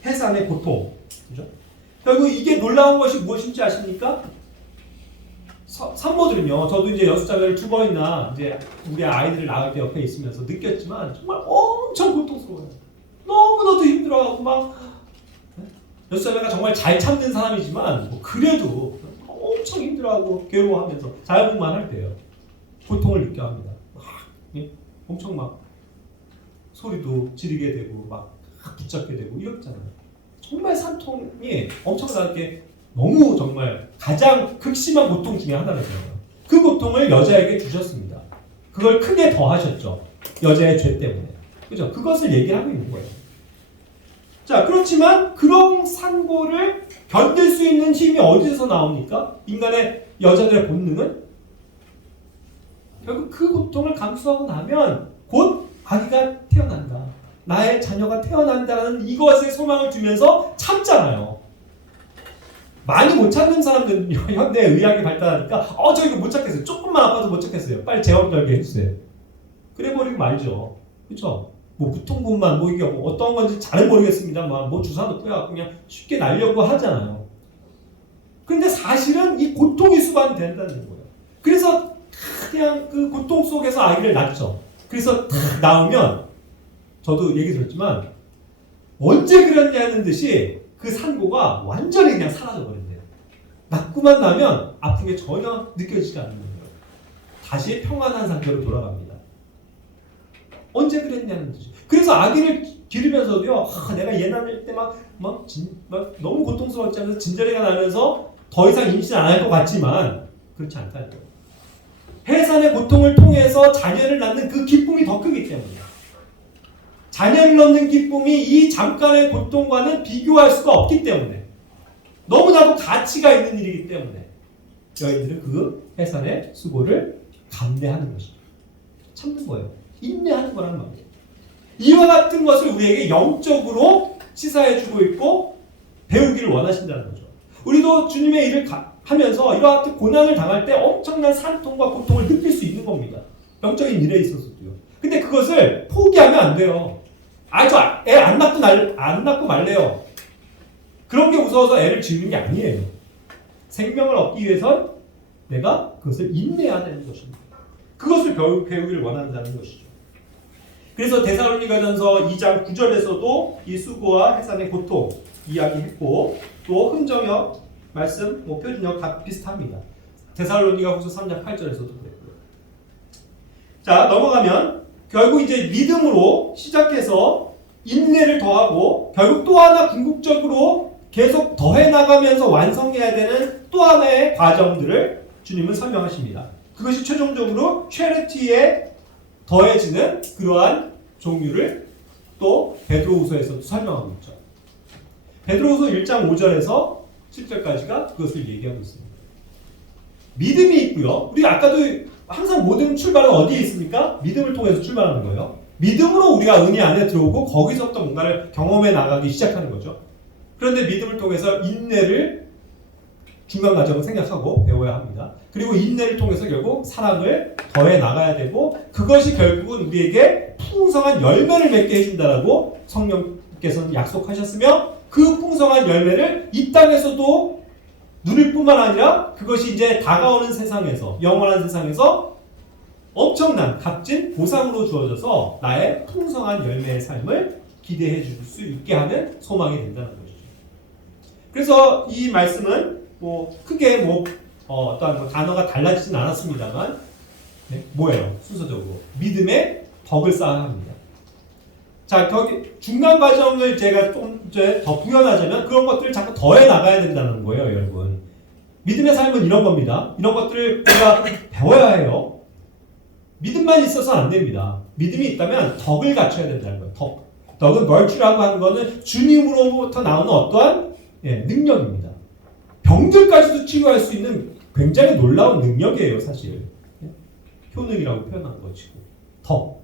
해산의 고통, 그죠? 결국 이게 놀라운 것이 무엇인지 아십니까? 산모들은요, 저도 이제 여수자매를 2번이나 이제 우리 아이들을 낳을 때 옆에 있으면서 느꼈지만 정말 엄청 고통스러워요. 너무나도 힘들어하고 막 여수자매가 정말 잘 참는 사람이지만 그래도 엄청 힘들어하고 괴로워하면서 자연분만 할 때요. 고통을 느껴 합니다. 엄청 막 소리도 지르게 되고 막 붙잡게 되고 이렇잖아요. 정말 산통이 엄청나게 너무 정말 가장 극심한 고통 중에 하나라고요. 그 고통을 여자에게 주셨습니다. 그걸 크게 더하셨죠. 여자의 죄 때문에. 그죠? 그것을 얘기하고 있는 거예요. 자, 그렇지만 그런 산고를 견딜 수 있는 힘이 어디서 나옵니까? 인간의 여자들의 본능은 결국 그 고통을 감수하고 나면 곧 아기가 태어난다. 나의 자녀가 태어난다는 이것에 소망을 주면서 참잖아요. 많이 못 찾는 사람들은요, 현대 의학이 발달하니까 저 이거 못 찾겠어요. 조금만 아파도 못 찾겠어요. 빨리 재활 결계 해주세요. 그래 버리고 말죠. 그렇죠? 뭐 부통분만 이게 어떤 건지 잘은 모르겠습니다만 주사 놓고야 그냥 쉽게 날려고 하잖아요. 그런데 사실은 이 고통이 수반이 된다는 거예요. 그래서 그냥 그 고통 속에서 아기를 낳죠. 그래서 낳으면 저도 얘기 들었지만 언제 그랬냐는 듯이 그 산고가 완전히 그냥 사라져 버린대요. 낳고만 나면 아픈 게 전혀 느껴지지 않는 거예요. 다시 평안한 상태로 돌아갑니다. 언제 그랬냐는 뜻이죠. 그래서 아기를 기르면서도요, 내가 얘 낳을 때 막 너무 고통스러웠지 하면서 진저리가 나면서 더 이상 임신 안 할 것 같지만 그렇지 않다는 거예요. 해산의 고통을 통해서 자녀를 낳는 그 기쁨이 더 크기 때문이에요. 자녀를 낳는 기쁨이 이 잠깐의 고통과는 비교할 수가 없기 때문에 너무나도 가치가 있는 일이기 때문에 여인들은 그 해산의 수고를 감내하는 것이죠. 참는 거예요. 인내하는 거란 말이에요. 이와 같은 것을 우리에게 영적으로 시사해주고 있고 배우기를 원하신다는 거죠. 우리도 주님의 일을 하면서 이와 같은 고난을 당할 때 엄청난 산통과 고통을 느낄 수 있는 겁니다. 영적인 일에 있어서도요. 근데 그것을 포기하면 안 돼요. 저 애 안 낳고 말래요. 그런 게 무서워서 애를 지우는 게 아니에요. 생명을 얻기 위해선 내가 그것을 인내해야 되는 것입니다. 그것을 배우기를 원한다는 것이죠. 그래서 데살로니가전서 2장 9절에서도 이 수고와 해산의 고통 이야기했고 또 흥정역 말씀, 표준역 다 비슷합니다. 데살로니가후서 3장 8절에서도 그랬고요. 자, 넘어가면 결국 이제 믿음으로 시작해서 인내를 더하고 결국 또 하나 궁극적으로 계속 더해 나가면서 완성해야 되는 또 하나의 과정들을 주님은 설명하십니다. 그것이 최종적으로 체리티에 더해지는 그러한 종류를 또 베드로후서에서도 설명하고 있죠. 베드로후서 1장 5절에서 10절까지가 그것을 얘기하고 있습니다. 믿음이 있고요. 우리 아까도 항상 모든 출발은 어디에 있습니까? 믿음을 통해서 출발하는 거예요. 믿음으로 우리가 은혜 안에 들어오고 거기서부터 뭔가를 경험해 나가기 시작하는 거죠. 그런데 믿음을 통해서 인내를 중간 과정을 생각하고 배워야 합니다. 그리고 인내를 통해서 결국 사랑을 더해 나가야 되고 그것이 결국은 우리에게 풍성한 열매를 맺게 해준다라고 성령께서는 약속하셨으며 그 풍성한 열매를 이 땅에서도 누릴 뿐만 아니라 그것이 이제 다가오는 세상에서 영원한 세상에서 엄청난 값진 보상으로 주어져서 나의 풍성한 열매의 삶을 기대해 줄 수 있게 하는 소망이 된다는 것이죠. 그래서 이 말씀은 크게 어떠한 단어가 달라지진 않았습니다만 뭐예요? 순서적으로 믿음의 덕을 쌓아야 합니다. 자, 중간 과정을 제가 좀 더 부연하자면 그런 것들을 자꾸 더해 나가야 된다는 거예요, 여러분. 믿음의 삶은 이런 겁니다. 이런 것들을 우리가 배워야 해요. 믿음만 있어서는 안 됩니다. 믿음이 있다면 덕을 갖춰야 된다는 거예요. 덕은 virtue라고 하는 것은 주님으로부터 나오는 어떠한 능력입니다. 병들까지도 치유할 수 있는 굉장히 놀라운 능력이에요, 사실. 효능이라고 표현한 것이고. 덕.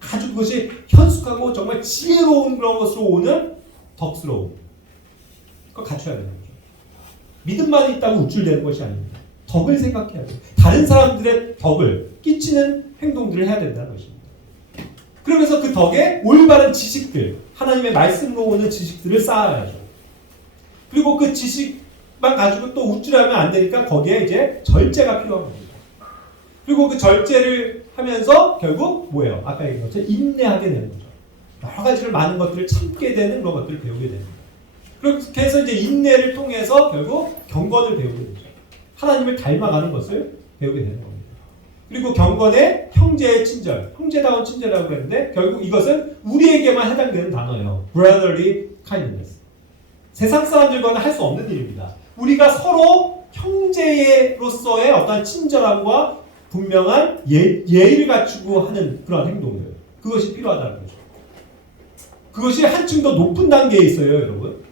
아주 그것이 현숙하고 정말 지혜로운 그런 것으로 오는 덕스러움. 그걸 갖춰야 되는 거죠. 믿음만 있다고 우쭐대는 것이 아닙니다. 덕을 생각해야 돼요. 다른 사람들의 덕을 끼치는 행동들을 해야 된다는 것입니다. 그러면서 그 덕에 올바른 지식들, 하나님의 말씀으로 오는 지식들을 쌓아야죠. 그리고 그 지식만 가지고 또 우쭐하면 안 되니까 거기에 이제 절제가 필요한 겁니다. 그리고 그 절제를 하면서 결국 뭐예요? 아까 얘기한 것처럼 인내하게 되는 거죠. 여러 가지를 많은 것들을 참게 되는 그런 것들을 배우게 됩니다. 그렇게 해서 이제 인내를 통해서 결국 경건을 배우게 되죠. 하나님을 닮아가는 것을 배우게 되는 겁니다. 그리고 경건의 형제의 친절, 형제다운 친절이라고 했는데 결국 이것은 우리에게만 해당되는 단어예요. brotherly kindness. 세상 사람들과는 할 수 없는 일입니다. 우리가 서로 형제로서의 어떤 친절함과 분명한 예의를 갖추고 하는 그런 행동들, 그것이 필요하다는 거죠. 그것이 한층 더 높은 단계에 있어요, 여러분.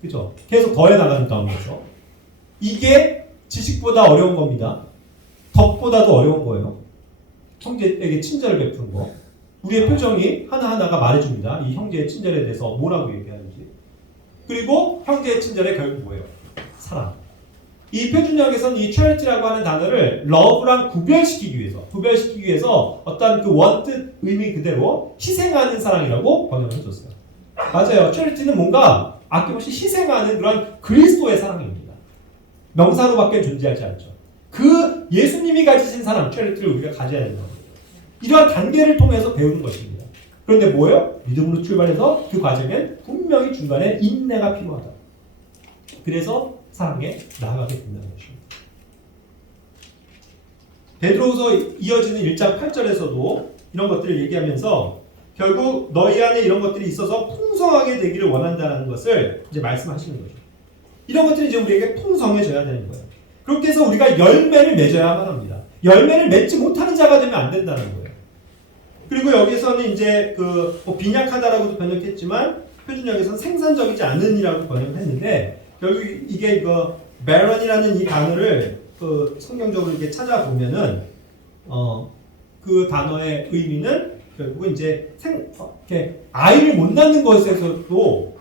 그렇죠? 계속 더해 나가는 가운데서 이게 지식보다 어려운 겁니다. 덕보다도 어려운 거예요. 형제에게 친절을 베푸는 거. 우리의 표정이 하나하나가 말해줍니다. 이 형제의 친절에 대해서 뭐라고 얘기하는지. 그리고 형제의 친절의 결국 뭐예요? 사랑. 이 표준역에서는 이 charity라고 하는 단어를 love랑 구별시키기 위해서 어떤 그 원뜻 의미 그대로 희생하는 사랑이라고 번역을 해줬어요. 맞아요. charity는 뭔가 아낌없이 희생하는 그런 그리스도의 사랑입니다. 명사로밖에 존재하지 않죠. 그 예수님이 가지신 사랑, charity를 우리가 가져야 된다는 거죠. 이러한 단계를 통해서 배우는 것입니다. 그런데 뭐예요? 믿음으로 출발해서 그 과정엔 분명히 중간에 인내가 필요하다. 그래서 사랑에 나아가게 된다는 것입니다. 베드로후서 이어지는 1장 8절에서도 이런 것들을 얘기하면서 결국 너희 안에 이런 것들이 있어서 풍성하게 되기를 원한다는 것을 이제 말씀하시는 거죠. 이런 것들이 이제 우리에게 풍성해져야 되는 거예요. 그렇게 해서 우리가 열매를 맺어야만 합니다. 열매를 맺지 못하는 자가 되면 안 된다는 거예요. 그리고 여기서는 이제 뭐 빈약하다라고도 번역했지만 표준역에서는 생산적이지 않은이라고 번역했는데 결국 이게 이거 barren이라는 이 단어를 성경적으로 이렇게 찾아보면은 그 단어의 의미는 결국은 이제 이렇게 아이를 못 낳는 것에서도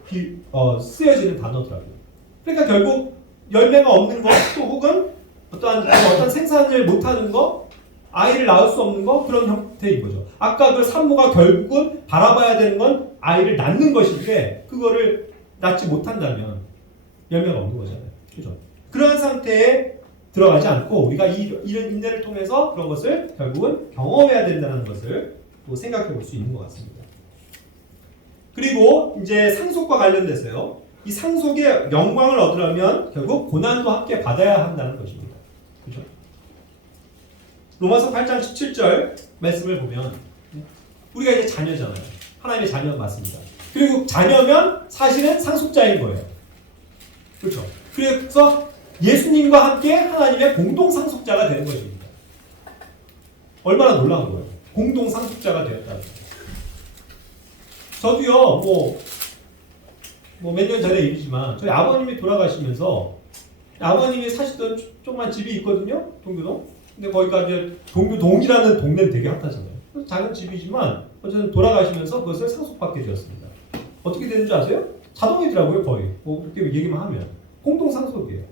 쓰여지는 단어더라고요. 그러니까 결국 열매가 없는 것, 또 혹은 어떤 생산을 못하는 것, 아이를 낳을 수 없는 것, 그런 형태인 거죠. 아까 그 산모가 결국은 바라봐야 되는 건 아이를 낳는 것인데 그거를 낳지 못한다면 열매가 없는 거잖아요. 그죠? 그러한 상태에 들어가지 않고 우리가 이런 인내를 통해서 그런 것을 결국은 경험해야 된다는 것을 또 생각해 볼 수 있는 것 같습니다. 그리고 이제 상속과 관련돼서요. 이 상속의 영광을 얻으려면 결국 고난도 함께 받아야 한다는 것입니다. 그죠? 로마서 8장 17절 말씀을 보면 우리가 이제 자녀잖아요. 하나님의 자녀 맞습니다. 그리고 자녀면 사실은 상속자인 거예요. 그렇죠? 그래서 예수님과 함께 하나님의 공동 상속자가 되는 것입니다. 얼마나 놀라운 거예요. 공동 상속자가 되었다는 거예요. 저도요, 뭐 몇 년 전의 일이지만 저희 아버님이 돌아가시면서 아버님이 사시던 조그만 집이 있거든요. 동교동. 근데 거기가 이제 동교동이라는 동네는 되게 핫하잖아요. 작은 집이지만 어쨌든 돌아가시면서 그것을 상속받게 되었습니다. 어떻게 되는지 아세요? 자동이더라고요, 거의. 뭐 그렇게 얘기만 하면 공동 상속이에요.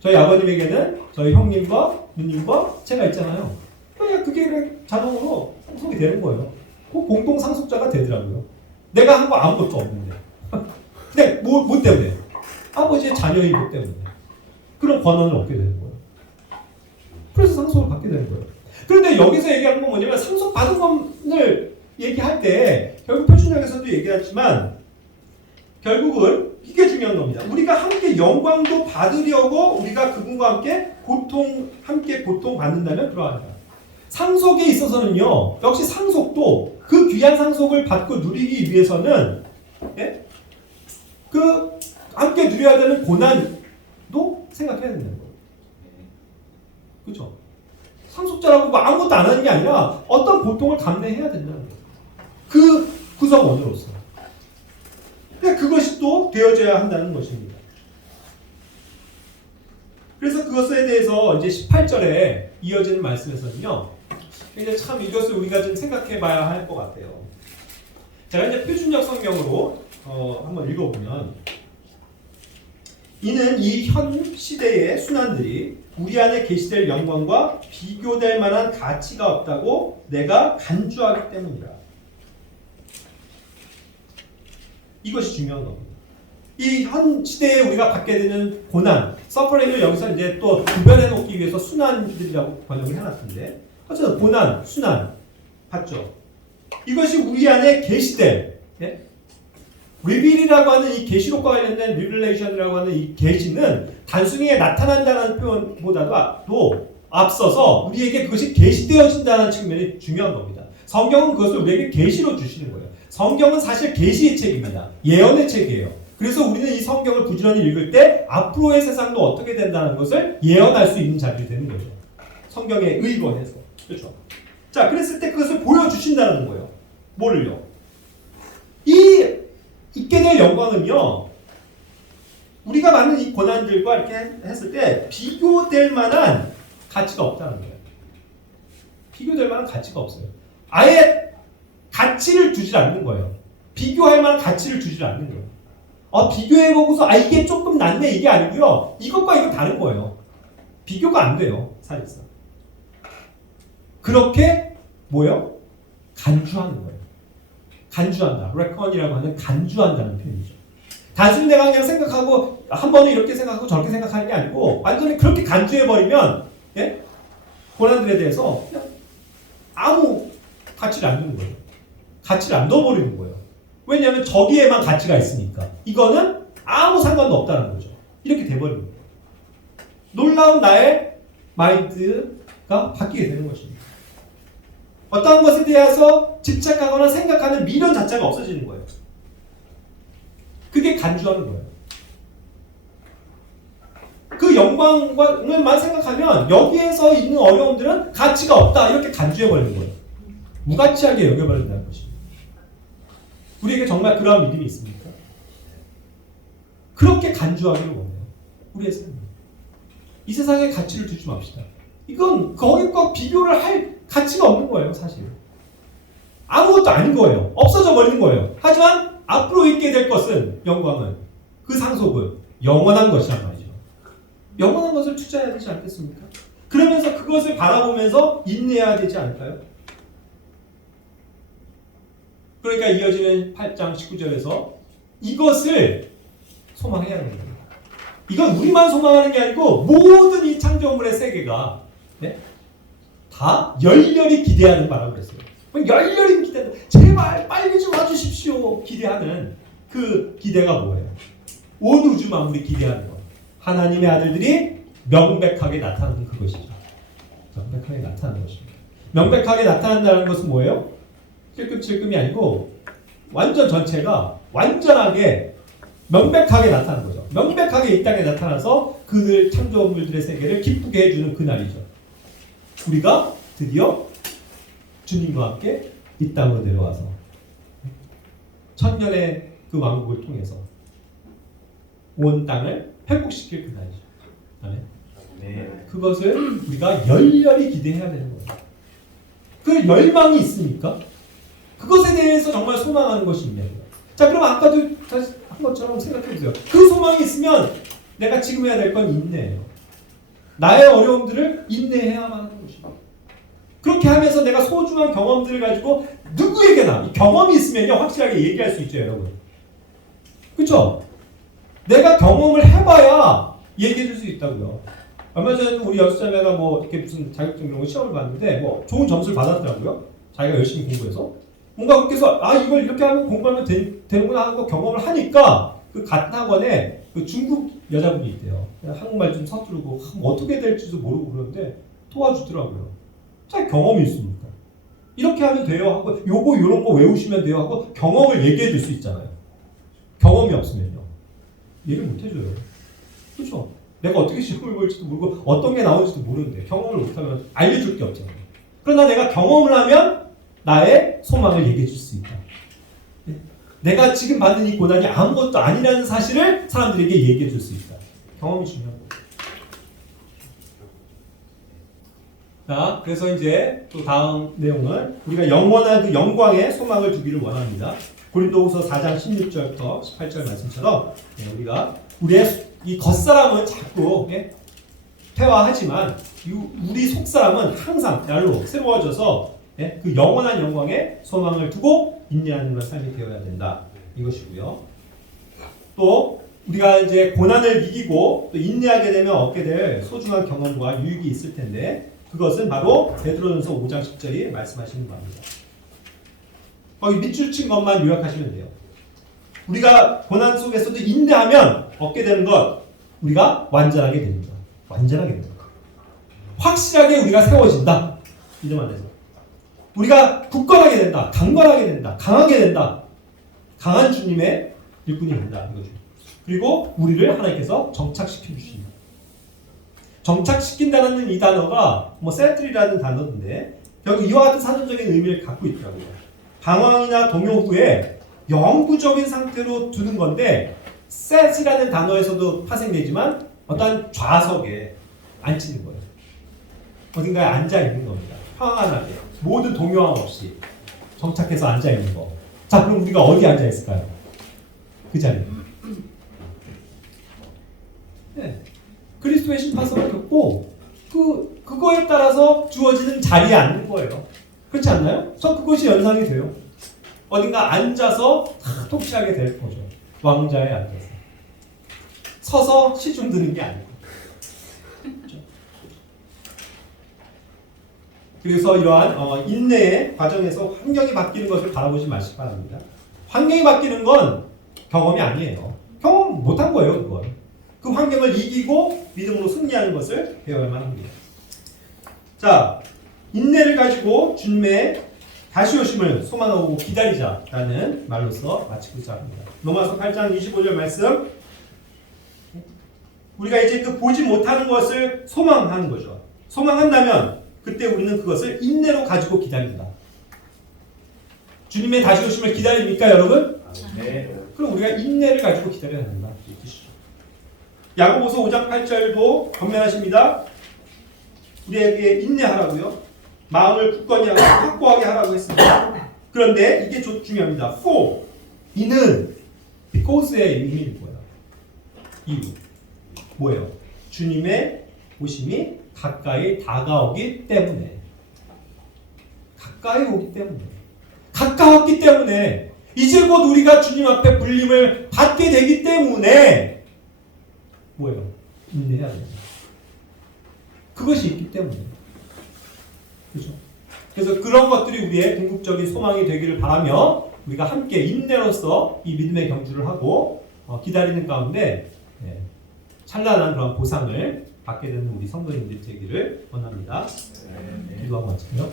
저희 아버님에게는 저희 형님과 누님과 제가 있잖아요. 그냥 그게 자동으로 상속이 되는 거예요. 그 공동 상속자가 되더라고요. 내가 한 거 아무것도 없는데. 근데 뭐 때문에? 아버지의 자녀인 것 때문에. 그런 권한을 얻게 되는 거예요. 그래서 상속을 받게 되는 거예요. 그런데 여기서 얘기하는 건 뭐냐면 상속받은 것을 얘기할 때 결국 표준역에서도 얘기하지만 결국은 이게 중요한 겁니다. 우리가 함께 영광도 받으려고 우리가 그분과 함께 고통 받는다면 그러하다. 상속에 있어서는요. 역시 상속도 그 귀한 상속을 받고 누리기 위해서는 그 함께 누려야 되는 고난도 생각해야 된다는 거예요. 그렇죠? 상속자라고 뭐 아무것도 안 하는 게 아니라 어떤 고통을 감내해야 된다는 거예요. 그 구성원으로서. 근데 그것이 또 되어져야 한다는 것입니다. 그래서 그것에 대해서 이제 18절에 이어지는 말씀에서는요. 이제 참 이것을 우리가 좀 생각해 봐야 할 것 같아요. 제가 이제 표준역 성경으로 한번 읽어보면 이는 이 현 시대의 순환들이 우리 안에 계시될 영광과 비교될 만한 가치가 없다고 내가 간주하기 때문이라. 이것이 중요한 겁니다. 이 현 시대에 우리가 받게 되는 고난, 서퍼링을 여기서 이제 또 구별해 놓기 위해서 순환들이라고 번역을 해놨는데, 어쨌든 고난, 순환 받죠. 이것이 우리 안에 계시될, 리빌이라고 하는 이 계시록과 관련된 리빌레이션이라고 하는 이 계시는 단순히 나타난다는 표현보다도 앞서서 우리에게 그것이 계시되어진다는 측면이 중요한 겁니다. 성경은 그것을 우리에게 계시로 주시는 거예요. 성경은 사실 계시의 책입니다. 예언의 책이에요. 그래서 우리는 이 성경을 부지런히 읽을 때 앞으로의 세상도 어떻게 된다는 것을 예언할 수 있는 자들이 되는 거죠. 성경에 의거해서. 그렇죠? 자, 그랬을 때 그것을 보여주신다는 거예요. 뭐를요? 있게 될 영광은요, 우리가 받는 이 고난들과 이렇게 했을 때 비교될 만한 가치가 없다는 거예요. 비교될 만한 가치가 없어요. 아예 가치를 주질 않는 거예요. 비교할 만한 가치를 주질 않는 거예요. 비교해보고서 이게 조금 낫네 이게 아니고요. 이것과 이건 다른 거예요. 비교가 안 돼요. 사실상. 그렇게 뭐요? 간주하는 거예요. 간주한다. 레컨이라고 하는 간주한다는 표현이죠. 단순히 내가 그냥 생각하고 한 번은 이렇게 생각하고 저렇게 생각하는 게 아니고 완전히 그렇게 간주해버리면 고난들에 대해서 그냥 아무 가치를 안 두는 거예요. 가치를 안 넣어버리는 거예요. 왜냐하면 저기에만 가치가 있으니까. 이거는 아무 상관도 없다는 거죠. 이렇게 돼버리는 거예요. 놀라운 나의 마인드가 바뀌게 되는 것입니다. 어떠한 것에 대해서 집착하거나 생각하는 미련 자체가 없어지는 거예요. 그게 간주하는 거예요. 그 영광만 생각하면 여기에서 있는 어려움들은 가치가 없다 이렇게 간주해버리는 거예요. 무가치하게 여겨버린다는 것입니다. 우리에게 정말 그러한 믿음이 있습니까? 그렇게 간주하기를 원해요. 우리의 삶은. 이 세상에 가치를 두지 맙시다. 이건 거기과 비교를 할 가치가 없는 거예요, 사실. 아무것도 아닌 거예요. 없어져 버리는 거예요. 하지만 앞으로 있게 될 것은 영광은 그 상속은 영원한 것이란 말이죠. 영원한 것을 투자해야 되지 않겠습니까? 그러면서 그것을 바라보면서 인내해야 되지 않을까요? 그러니까 이어지는 8장 19절에서 이것을 소망해야 하는 거예요. 이건 우리만 소망하는 게 아니고 모든 이 창조물의 세계가 다 열렬히 기대하는 바라고 그랬어요. 열렬히 기대하는, 제발 빨리 좀 와주십시오 기대하는 그 기대가 뭐예요? 온 우주 만물이 기대하는 것. 하나님의 아들들이 명백하게 나타나는 그것이죠. 명백하게 나타나는 것입니다. 명백하게 나타난다는 것은 뭐예요? 찔끔찔끔이 아니고 완전 전체가 완전하게 명백하게 나타나는 거죠. 명백하게 이 땅에 나타나서 그들 창조물들의 세계를 기쁘게 해주는 그날이죠. 우리가 드디어 주님과 함께 이 땅으로 내려와서 천년의 그 왕국을 통해서 온 땅을 회복시킬 그날이죠. 아멘. 네. 그것을 우리가 열렬히 기대해야 되는 거예요. 그 열망이 있으니까 그것에 대해서 정말 소망하는 것이 있냐고요. 자, 그럼 아까도 다시 한 것처럼 생각해 보세요. 그 소망이 있으면 내가 지금 해야 될 건 인내예요. 나의 어려움들을 인내해야만 하는 것입니다. 그렇게 하면서 내가 소중한 경험들을 가지고 누구에게나 이 경험이 있으면요 확실하게 얘기할 수 있죠, 여러분. 그렇죠? 내가 경험을 해봐야 얘기해 줄 수 있다고요. 얼마 전에 우리 연수자매가 뭐 이렇게 무슨 자격증 이런 거 시험을 봤는데 뭐 좋은 점수를 받았더라고요. 자기가 열심히 공부해서. 뭔가 그렇게 해서 아 이걸 이렇게 하면 공부하면 되는구나 하고 경험을 하니까 그 같은 학원에 그 중국 여자분이 있대요. 한국말 좀 서투르고 어떻게 될지도 모르고 그러는데 도와주더라고요. 자, 경험이 있으니까. 이렇게 하면 돼요 하고 요거 요런 거 외우시면 돼요 하고 경험을 얘기해 줄 수 있잖아요. 경험이 없으면요. 얘기를 못 해줘요. 그렇죠? 내가 어떻게 시험을 볼지도 모르고 어떤 게 나올지도 모르는데 경험을 못하면 알려줄 게 없잖아요. 그러나 내가 경험을 하면 나의 소망을 얘기해 줄 수 있다. 내가 지금 받는 이 고난이 아무것도 아니라는 사실을 사람들에게 얘기해 줄 수 있다. 경험이 중요한 거예요. 자, 그래서 이제 또 다음 내용은 우리가 영원한 그 영광의 소망을 두기를 원합니다. 고린도후서 4장 16절부터 18절 말씀처럼 우리가 우리의 이 겉사람은 자꾸 퇴화하지만 우리 속사람은 항상 날로 새로워져서 그 영원한 영광의 소망을 두고 인내하는 삶이 되어야 된다. 이것이고요. 또 우리가 이제 고난을 이기고 또 인내하게 되면 얻게 될 소중한 경험과 유익이 있을 텐데 그것은 바로 베드로전서 5장 10절이 말씀하시는 겁니다. 거기 밑줄 친 것만 요약하시면 돼요. 우리가 고난 속에서도 인내하면 얻게 되는 것, 우리가 완전하게 됩니다. 완전하게 됩니다. 확실하게 우리가 세워진다. 이 점 안에서. 우리가 굳건하게 된다. 강건하게 된다. 강하게 된다. 강한 주님의 일꾼이 된다. 이거죠. 그리고 우리를 하나님께서 정착시켜 주십니다. 정착시킨다는 이 단어가 뭐 세틀이라는 단어인데 결국 이와 같은 사전적인 의미를 갖고 있더라고요. 방황이나 동요 후에 영구적인 상태로 두는 건데 set이라는 단어에서도 파생되지만 어떤 좌석에 앉히는 거예요. 어딘가에 앉아 있는 겁니다. 평안하게 모든 동요함 없이 정착해서 앉아 있는 거. 자, 그럼 우리가 어디 앉아 있을까요? 그 자리에. 네. 그리스도의 심판성을 겪고 그거에 따라서 주어지는 자리에 앉는 거예요. 그렇지 않나요? 그것이 연상이 돼요. 어딘가 앉아서 통치하게 될 거죠. 왕자에 앉아서. 서서 시중 드는 게 아니고. 그렇죠? 그래서 이러한 인내의 과정에서 환경이 바뀌는 것을 바라보지 마시기 바랍니다. 환경이 바뀌는 건 경험이 아니에요. 경험 못한 거예요, 그건. 그 환경을 이기고 믿음으로 승리하는 것을 배워야만 합니다. 자, 인내를 가지고 주님의 다시 오심을 소망하고 기다리자라는 말로서 마치고자 합니다. 로마서 8장 25절 말씀. 우리가 이제 그 보지 못하는 것을 소망하는 거죠. 소망한다면 그때 우리는 그것을 인내로 가지고 기다린다. 주님의 다시 오심을 기다립니까, 여러분? 네. 그럼 우리가 인내를 가지고 기다려야 된다. 이 뜻이죠. 야고보서 5장 8절도 권면하십니다. 우리에게 인내하라고요. 마음을 굳건히 하고 확고하게 하라고 했습니다. 그런데 이게 중요합니다. For 이는 because의 의미는 뭐예요? 이유. 뭐예요? 주님의 오심이 가까이 다가오기 때문에. 가까이 오기 때문에. 가까웠기 때문에. 이제 곧 우리가 주님 앞에 불림을 받게 되기 때문에 뭐예요? 인내해야 됩니다. 그것이 있기 때문에. 그렇죠? 그래서 그런 것들이 우리의 궁극적인 소망이 되기를 바라며 우리가 함께 인내로서 이 믿음의 경주를 하고 기다리는 가운데 찬란한 그런 보상을 받게 되는 우리 성도님들 되기를 원합니다. 기도하고 마칠게요.